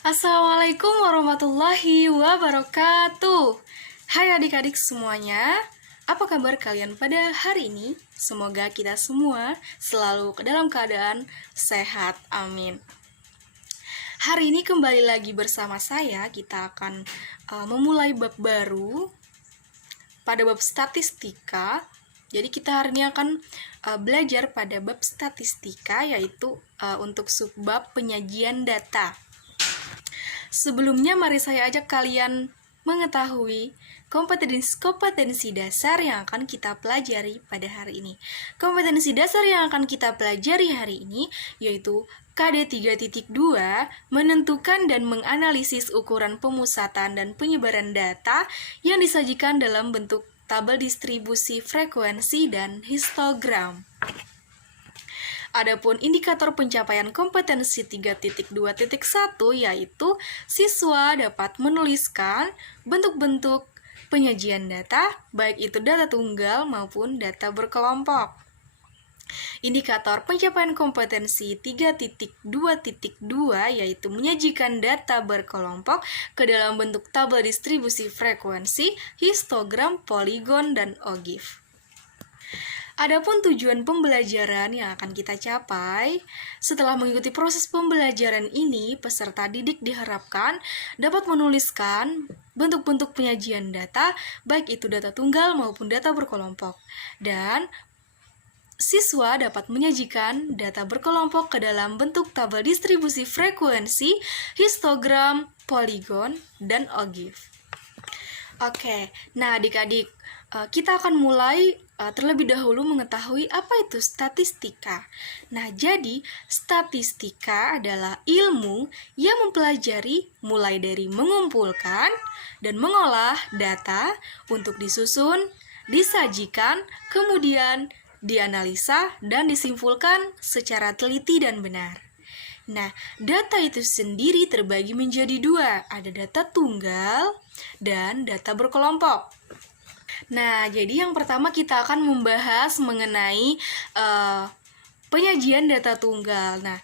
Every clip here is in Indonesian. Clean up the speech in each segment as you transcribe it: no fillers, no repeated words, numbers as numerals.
Assalamualaikum warahmatullahi wabarakatuh. Hai adik-adik semuanya, apa kabar kalian pada hari ini? Semoga kita semua selalu dalam keadaan sehat, amin. Hari ini kembali lagi bersama saya, kita akan memulai bab baru pada bab statistika. Jadi kita hari ini akan belajar pada bab statistika, yaitu untuk subbab penyajian data. Sebelumnya mari saya ajak kalian mengetahui kompetensi dasar yang akan kita pelajari pada hari ini. Kompetensi dasar yang akan kita pelajari hari ini yaitu KD 3.2, menentukan dan menganalisis ukuran pemusatan dan penyebaran data yang disajikan dalam bentuk tabel distribusi frekuensi dan histogram. Adapun indikator pencapaian kompetensi 3.2.1 yaitu siswa dapat menuliskan bentuk-bentuk penyajian data, baik itu data tunggal maupun data berkelompok. Indikator pencapaian kompetensi 3.2.2 yaitu menyajikan data berkelompok ke dalam bentuk tabel distribusi frekuensi, histogram, poligon, dan OGIF. Adapun tujuan pembelajaran yang akan kita capai, setelah mengikuti proses pembelajaran ini, peserta didik diharapkan dapat menuliskan bentuk-bentuk penyajian data, baik itu data tunggal maupun data berkelompok. Dan siswa dapat menyajikan data berkelompok ke dalam bentuk tabel distribusi frekuensi, histogram, poligon, dan OGIF. Oke, nah adik-adik, kita akan mulai terlebih dahulu mengetahui apa itu statistika. Nah, jadi statistika adalah ilmu yang mempelajari mulai dari mengumpulkan dan mengolah data untuk disusun, disajikan, kemudian dianalisa dan disimpulkan secara teliti dan benar. Nah, data itu sendiri terbagi menjadi dua, ada data tunggal dan data berkelompok. Nah, jadi yang pertama kita akan membahas mengenai penyajian data tunggal. Nah,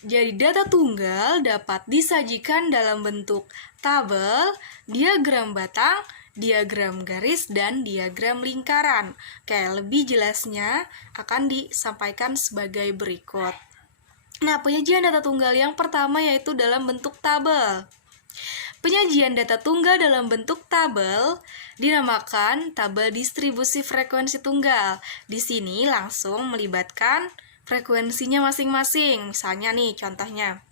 jadi data tunggal dapat disajikan dalam bentuk tabel, diagram batang, diagram garis, dan diagram lingkaran. Oke, lebih jelasnya akan disampaikan sebagai berikut. Nah, penyajian data tunggal yang pertama yaitu dalam bentuk tabel. Penyajian data tunggal dalam bentuk tabel dinamakan tabel distribusi frekuensi tunggal. Di sini langsung melibatkan frekuensinya masing-masing. Misalnya nih contohnya.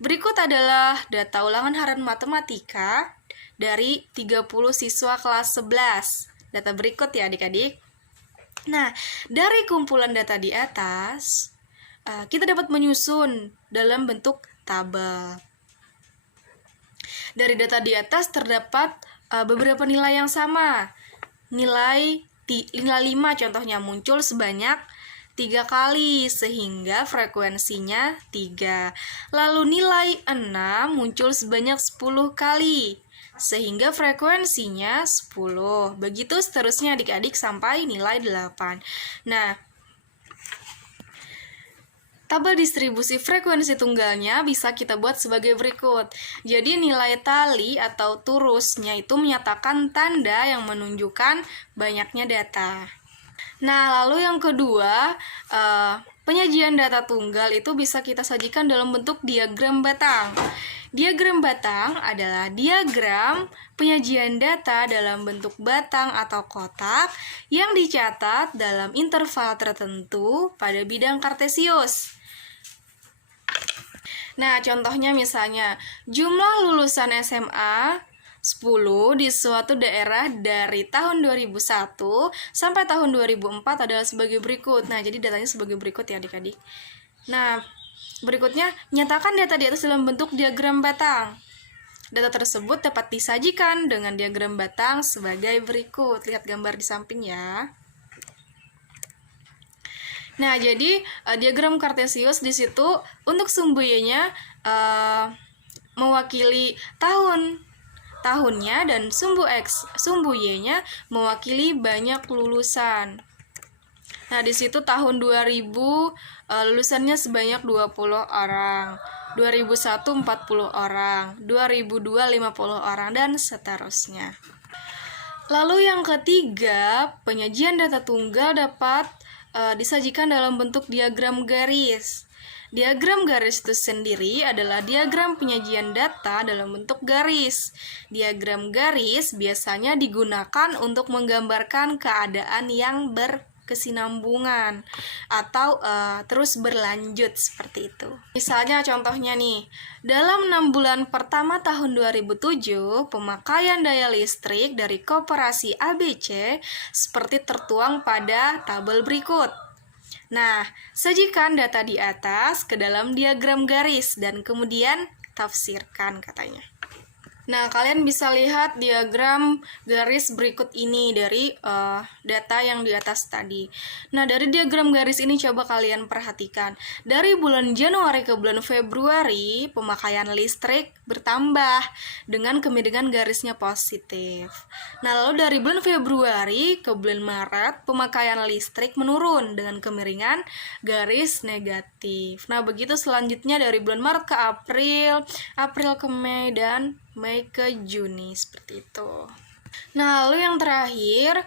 Berikut adalah data ulangan harian matematika dari 30 siswa kelas 11. Data berikut ya adik-adik. Nah, dari kumpulan data di atas, kita dapat menyusun dalam bentuk tabel. Dari data di atas terdapat beberapa nilai yang sama. Nilai 5 contohnya muncul sebanyak 3 kali sehingga frekuensinya 3. Lalu nilai 6 muncul sebanyak 10 kali sehingga frekuensinya 10. Begitu seterusnya adik-adik sampai nilai 8. Nah, tabel distribusi frekuensi tunggalnya bisa kita buat sebagai berikut. Jadi nilai tali atau turusnya itu menyatakan tanda yang menunjukkan banyaknya data. Nah, lalu yang kedua, penyajian data tunggal itu bisa kita sajikan dalam bentuk diagram batang. Diagram batang adalah diagram penyajian data dalam bentuk batang atau kotak yang dicatat dalam interval tertentu pada bidang kartesius. Nah, contohnya misalnya, jumlah lulusan SMA 10 di suatu daerah dari tahun 2001 sampai tahun 2004 adalah sebagai berikut. Nah, jadi datanya sebagai berikut ya adik-adik. Nah, berikutnya, nyatakan data di atas dalam bentuk diagram batang. Data tersebut dapat disajikan dengan diagram batang sebagai berikut. Lihat gambar di samping ya. Nah, jadi diagram kartesius di situ untuk sumbu Y-nya mewakili tahunnya dan sumbu Y-nya mewakili banyak lulusan. Nah, di situ tahun 2000 lulusannya sebanyak 20 orang. 2001 40 orang, 2002 50 orang, dan seterusnya. Lalu yang ketiga, penyajian data tunggal dapat disajikan dalam bentuk diagram garis. Diagram garis itu sendiri adalah diagram penyajian data dalam bentuk garis. Diagram garis biasanya digunakan untuk menggambarkan keadaan yang berkesinambungan atau terus berlanjut seperti itu. Misalnya contohnya nih, dalam 6 bulan pertama tahun 2007, pemakaian daya listrik dari koperasi ABC seperti tertuang pada tabel berikut. Nah, sajikan data di atas ke dalam diagram garis dan kemudian tafsirkan katanya. Nah, kalian bisa lihat diagram garis berikut ini dari data yang di atas tadi. Nah, dari diagram garis ini coba kalian perhatikan. Dari bulan Januari ke bulan Februari, pemakaian listrik bertambah dengan kemiringan garisnya positif. Nah, lalu dari bulan Februari ke bulan Maret, pemakaian listrik menurun dengan kemiringan garis negatif. Nah, begitu selanjutnya dari bulan Maret ke April, April ke Mei, dan Mei ke Juni, seperti itu. Nah, lalu yang terakhir,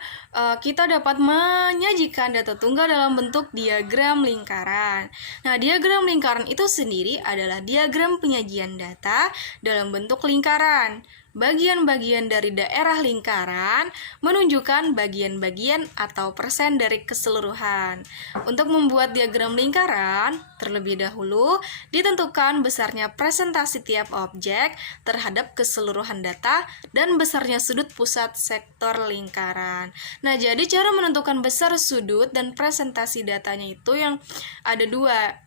kita dapat menyajikan data tunggal dalam bentuk diagram lingkaran. Nah, diagram lingkaran itu sendiri adalah diagram penyajian data dalam bentuk lingkaran. Bagian-bagian dari daerah lingkaran menunjukkan bagian-bagian atau persen dari keseluruhan. Untuk membuat diagram lingkaran, terlebih dahulu ditentukan besarnya presentasi tiap objek terhadap keseluruhan data dan besarnya sudut pusat sektor lingkaran. Nah, jadi cara menentukan besar sudut dan presentasi datanya itu yang ada dua,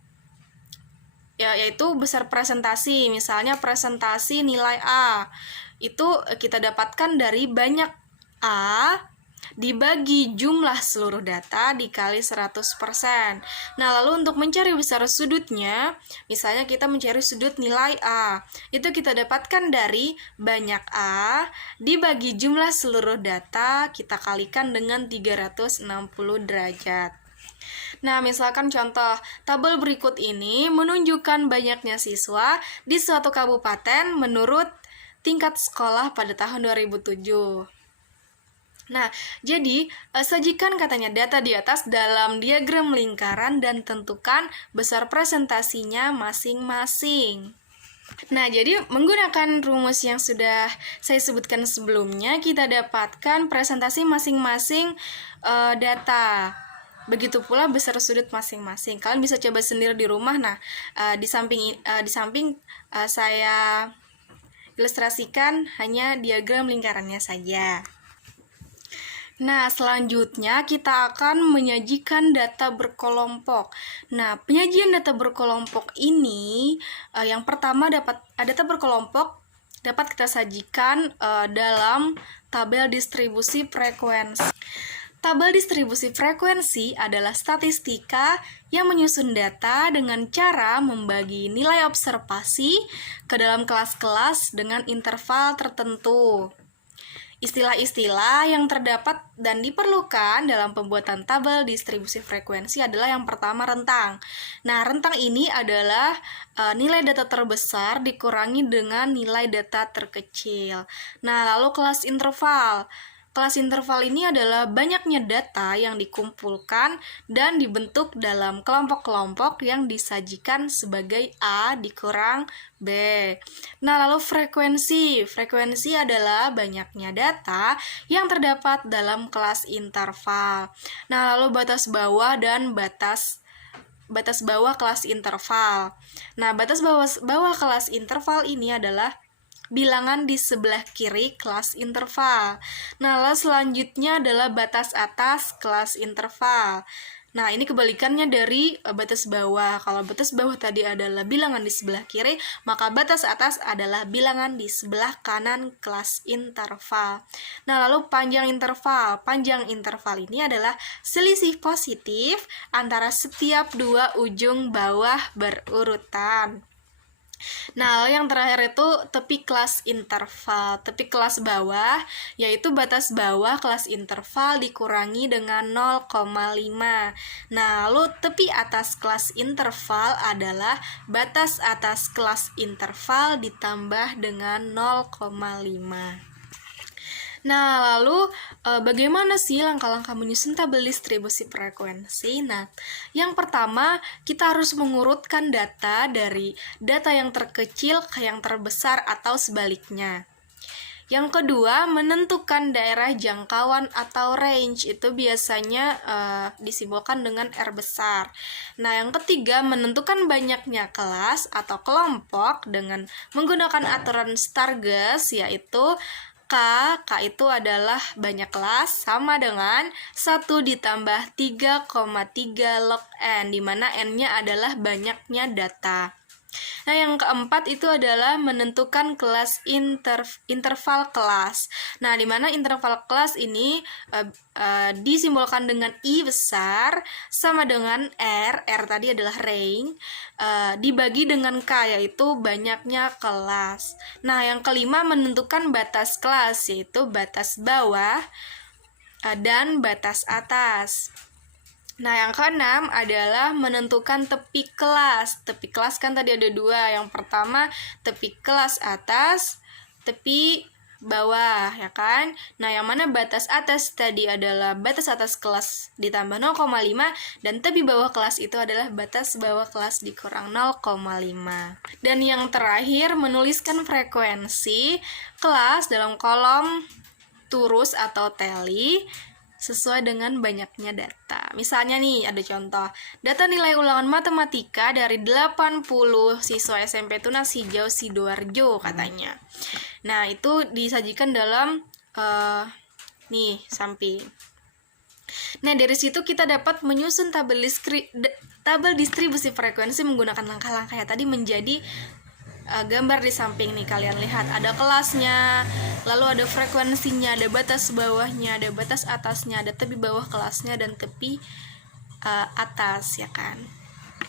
yaitu besar presentasi. Misalnya presentasi nilai A itu kita dapatkan dari banyak A dibagi jumlah seluruh data dikali 100%. Nah, lalu untuk mencari besar sudutnya, misalnya kita mencari sudut nilai A, itu kita dapatkan dari banyak A dibagi jumlah seluruh data, kita kalikan dengan 360 derajat. Nah, misalkan contoh, tabel berikut ini menunjukkan banyaknya siswa di suatu kabupaten menurut tingkat sekolah pada tahun 2007. Nah, jadi sajikan katanya data di atas dalam diagram lingkaran dan tentukan besar presentasinya masing-masing. Nah, jadi menggunakan rumus yang sudah saya sebutkan sebelumnya, kita dapatkan presentasi masing-masing data. Begitu pula besar sudut masing-masing. Kalian bisa coba sendiri di rumah. Nah, di samping saya ilustrasikan hanya diagram lingkarannya saja. Nah, selanjutnya kita akan menyajikan data berkelompok. Nah, penyajian data berkelompok ini yang pertama data berkelompok dapat kita sajikan dalam tabel distribusi frekuensi. Tabel distribusi frekuensi adalah statistika yang menyusun data dengan cara membagi nilai observasi ke dalam kelas-kelas dengan interval tertentu. Istilah-istilah yang terdapat dan diperlukan dalam pembuatan tabel distribusi frekuensi adalah yang pertama rentang. Nah, rentang ini adalah nilai data terbesar dikurangi dengan nilai data terkecil. Nah, lalu kelas interval. Kelas interval ini adalah banyaknya data yang dikumpulkan dan dibentuk dalam kelompok-kelompok yang disajikan sebagai A dikurang B. Nah, lalu frekuensi. Frekuensi adalah banyaknya data yang terdapat dalam kelas interval. Nah, lalu batas bawah dan batas bawah kelas interval. Nah, batas bawah kelas interval ini adalah bilangan di sebelah kiri kelas interval. Nah, lalu selanjutnya adalah batas atas kelas interval. Nah, ini kebalikannya dari batas bawah. Kalau batas bawah tadi adalah bilangan di sebelah kiri, maka batas atas adalah bilangan di sebelah kanan kelas interval. Nah, lalu panjang interval. Panjang interval ini adalah selisih positif antara setiap dua ujung bawah berurutan. Nah, lalu yang terakhir itu tepi kelas interval. Tepi kelas bawah, yaitu batas bawah kelas interval dikurangi dengan 0,5. Nah, lalu tepi atas kelas interval adalah batas atas kelas interval ditambah dengan 0,5. Nah, lalu bagaimana sih langkah-langkah menyusun tabel distribusi frekuensi? Nah, yang pertama, kita harus mengurutkan data dari data yang terkecil ke yang terbesar atau sebaliknya. Yang kedua, menentukan daerah jangkauan atau range, itu biasanya disimbolkan dengan R besar. Nah, yang ketiga, menentukan banyaknya kelas atau kelompok dengan menggunakan aturan Stargauss, yaitu K itu adalah banyak kelas sama dengan 1 ditambah 3,3 log N, di mana N-nya adalah banyaknya data. Nah, yang keempat itu adalah menentukan kelas interval kelas. Nah, di mana interval kelas ini disimbolkan dengan I besar sama dengan R tadi adalah range, dibagi dengan K, yaitu banyaknya kelas. Nah, yang kelima menentukan batas kelas, yaitu batas bawah dan batas atas. Nah, yang keenam adalah menentukan tepi kelas. Tepi kelas kan tadi ada dua. Yang pertama, tepi kelas atas, tepi bawah, ya kan? Nah, yang mana batas atas tadi adalah batas atas kelas ditambah 0,5, dan tepi bawah kelas itu adalah batas bawah kelas dikurang 0,5. Dan yang terakhir, menuliskan frekuensi kelas dalam kolom turus atau tally sesuai dengan banyaknya data. Misalnya nih, ada contoh. Data nilai ulangan matematika dari 80 siswa SMP Tunas Hijau Sidoarjo katanya. Nah, itu disajikan dalam nih, samping. Nah, dari situ kita dapat menyusun tabel distribusi frekuensi menggunakan langkah-langkah ya tadi menjadi gambar di samping nih, kalian lihat ada kelasnya, lalu ada frekuensinya, ada batas bawahnya, ada batas atasnya, ada tepi bawah kelasnya dan tepi atas, ya kan.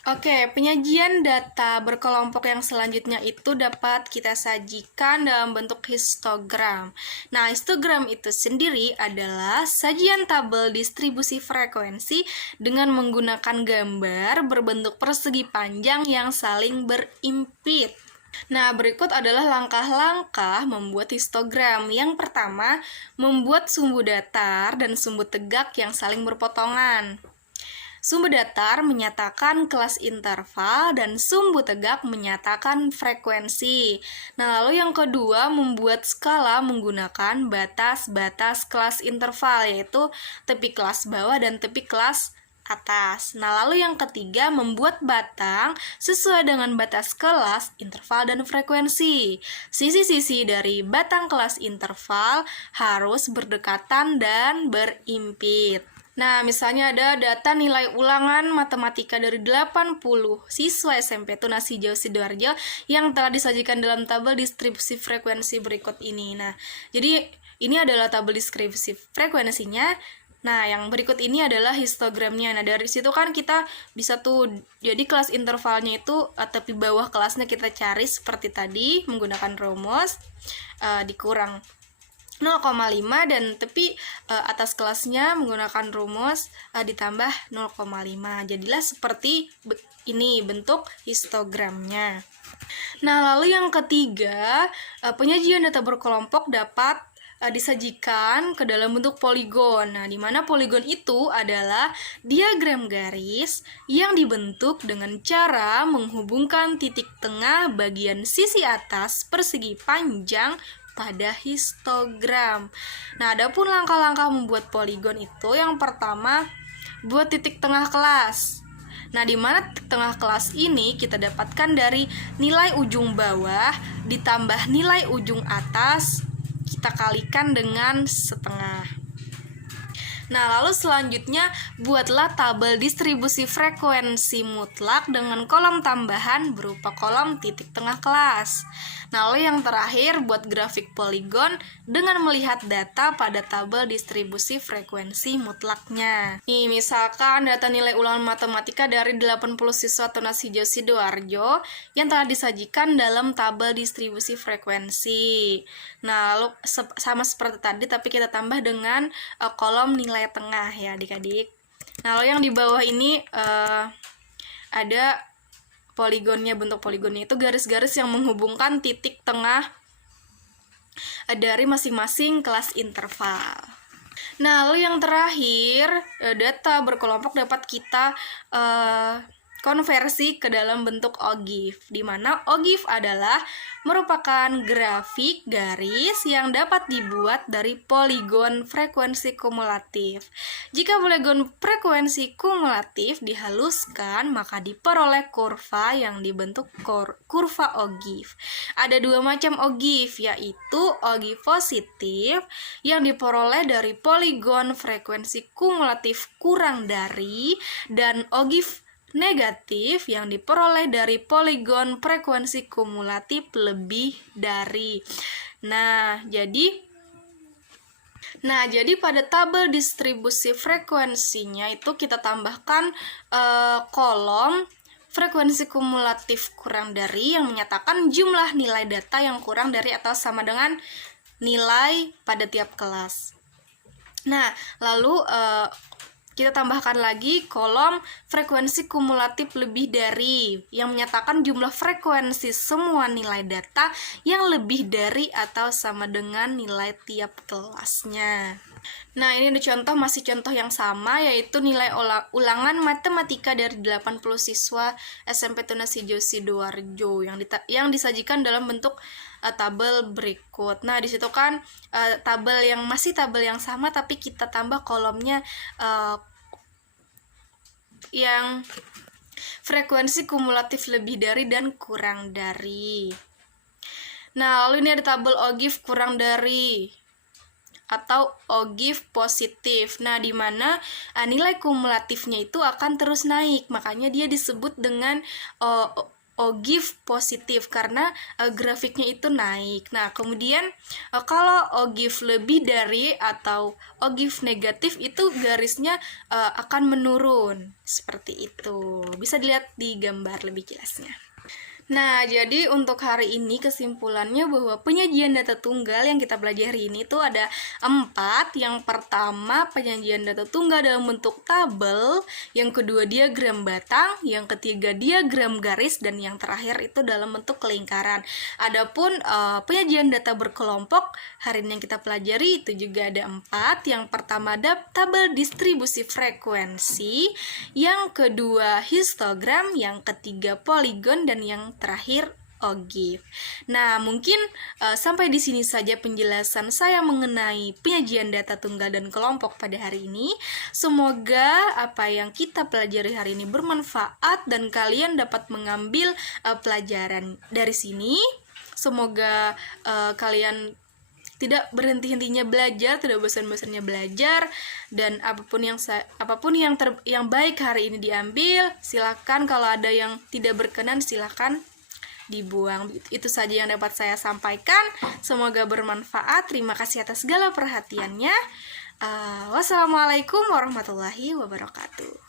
Oke, penyajian data berkelompok yang selanjutnya itu dapat kita sajikan dalam bentuk histogram. Nah, histogram itu sendiri adalah sajian tabel distribusi frekuensi dengan menggunakan gambar berbentuk persegi panjang yang saling berimpit. Nah, berikut adalah langkah-langkah membuat histogram. Yang pertama, membuat sumbu datar dan sumbu tegak yang saling berpotongan. Sumbu datar menyatakan kelas interval dan sumbu tegak menyatakan frekuensi. Nah, lalu yang kedua, membuat skala menggunakan batas-batas kelas interval, yaitu tepi kelas bawah dan tepi kelas atas. Nah, lalu yang ketiga, membuat batang sesuai dengan batas kelas, interval, dan frekuensi. Sisi-sisi dari batang kelas interval harus berdekatan dan berimpit. Nah, misalnya ada data nilai ulangan matematika dari 80 siswa SMP Tunas Hijau Sidoarjo yang telah disajikan dalam tabel distribusi frekuensi berikut ini. Nah, jadi ini adalah tabel distribusi frekuensinya. Nah, yang berikut ini adalah histogramnya. Nah, dari situ kan kita bisa tuh, jadi kelas intervalnya itu tepi bawah kelasnya kita cari seperti tadi menggunakan rumus dikurang 0,5 dan tepi atas kelasnya menggunakan rumus ditambah 0,5. Jadilah seperti ini bentuk histogramnya. Nah, lalu yang ketiga, penyajian data berkelompok dapat disajikan ke dalam bentuk poligon. Nah, di mana poligon itu adalah diagram garis yang dibentuk dengan cara menghubungkan titik tengah bagian sisi atas persegi panjang pada histogram. Nah, adapun langkah-langkah membuat poligon itu, yang pertama, buat titik tengah kelas. Nah, di mana titik tengah kelas ini kita dapatkan dari nilai ujung bawah ditambah nilai ujung atas, kita kalikan dengan setengah. Nah, lalu selanjutnya buatlah tabel distribusi frekuensi mutlak dengan kolom tambahan berupa kolom titik tengah kelas. Nah, lalu yang terakhir buat grafik poligon dengan melihat data pada tabel distribusi frekuensi mutlaknya. Nih, misalkan data nilai ulangan matematika dari 80 siswa Tunas Hijau Sidoarjo yang telah disajikan dalam tabel distribusi frekuensi. Nah, lalu sama seperti tadi tapi kita tambah dengan kolom nilai tengah ya adik-adik. Nah, lalu yang di bawah ini ada poligonnya, bentuk poligonnya itu garis-garis yang menghubungkan titik tengah dari masing-masing kelas interval. Nah, lalu yang terakhir, data berkelompok dapat kita konversi ke dalam bentuk OGIF, di mana OGIF adalah merupakan grafik garis yang dapat dibuat dari poligon frekuensi kumulatif. Jika poligon frekuensi kumulatif dihaluskan, maka diperoleh kurva yang dibentuk kurva OGIF. Ada dua macam OGIF, yaitu OGIF positif yang diperoleh dari poligon frekuensi kumulatif kurang dari, dan OGIF negatif yang diperoleh dari poligon frekuensi kumulatif lebih dari. Nah, jadi pada tabel distribusi frekuensinya itu kita tambahkan kolom frekuensi kumulatif kurang dari yang menyatakan jumlah nilai data yang kurang dari atau sama dengan nilai pada tiap kelas. Nah, lalu kita tambahkan lagi kolom frekuensi kumulatif lebih dari yang menyatakan jumlah frekuensi semua nilai data yang lebih dari atau sama dengan nilai tiap kelasnya. Nah, ini ada contoh, masih contoh yang sama, yaitu nilai ulangan matematika dari 80 siswa SMP Tunas Hijau Sidoarjo yang disajikan dalam bentuk tabel berikut. Nah, di situ kan tabel yang sama tapi kita tambah kolomnya yang frekuensi kumulatif lebih dari dan kurang dari. Nah, lalu ini ada tabel OGIF kurang dari atau OGIF positif. Nah, di mana nilai kumulatifnya itu akan terus naik. Makanya dia disebut dengan OGIF positif karena grafiknya itu naik. Nah, kemudian kalau OGIF lebih dari atau OGIF negatif itu garisnya akan menurun. Seperti itu. Bisa dilihat di gambar lebih jelasnya. Nah, jadi untuk hari ini kesimpulannya bahwa penyajian data tunggal yang kita pelajari ini tuh ada 4. Yang pertama, penyajian data tunggal dalam bentuk tabel. Yang kedua, diagram batang. Yang ketiga, diagram garis. Dan yang terakhir itu dalam bentuk lingkaran. Adapun penyajian data berkelompok, hari ini yang kita pelajari itu juga ada 4. Yang pertama, ada tabel distribusi frekuensi. Yang kedua, histogram. Yang ketiga, poligon. Dan yang terakhir OGIF. Nah, mungkin sampai di sini saja penjelasan saya mengenai penyajian data tunggal dan kelompok pada hari ini. Semoga apa yang kita pelajari hari ini bermanfaat dan kalian dapat mengambil pelajaran dari sini. Semoga kalian tidak berhenti-hentinya belajar, tidak bosan-bosannya belajar, dan apapun yang baik hari ini diambil. Silakan, kalau ada yang tidak berkenan silakan dibuang. Itu saja yang dapat saya sampaikan. Semoga bermanfaat. Terima kasih atas segala perhatiannya. Wassalamualaikum warahmatullahi wabarakatuh.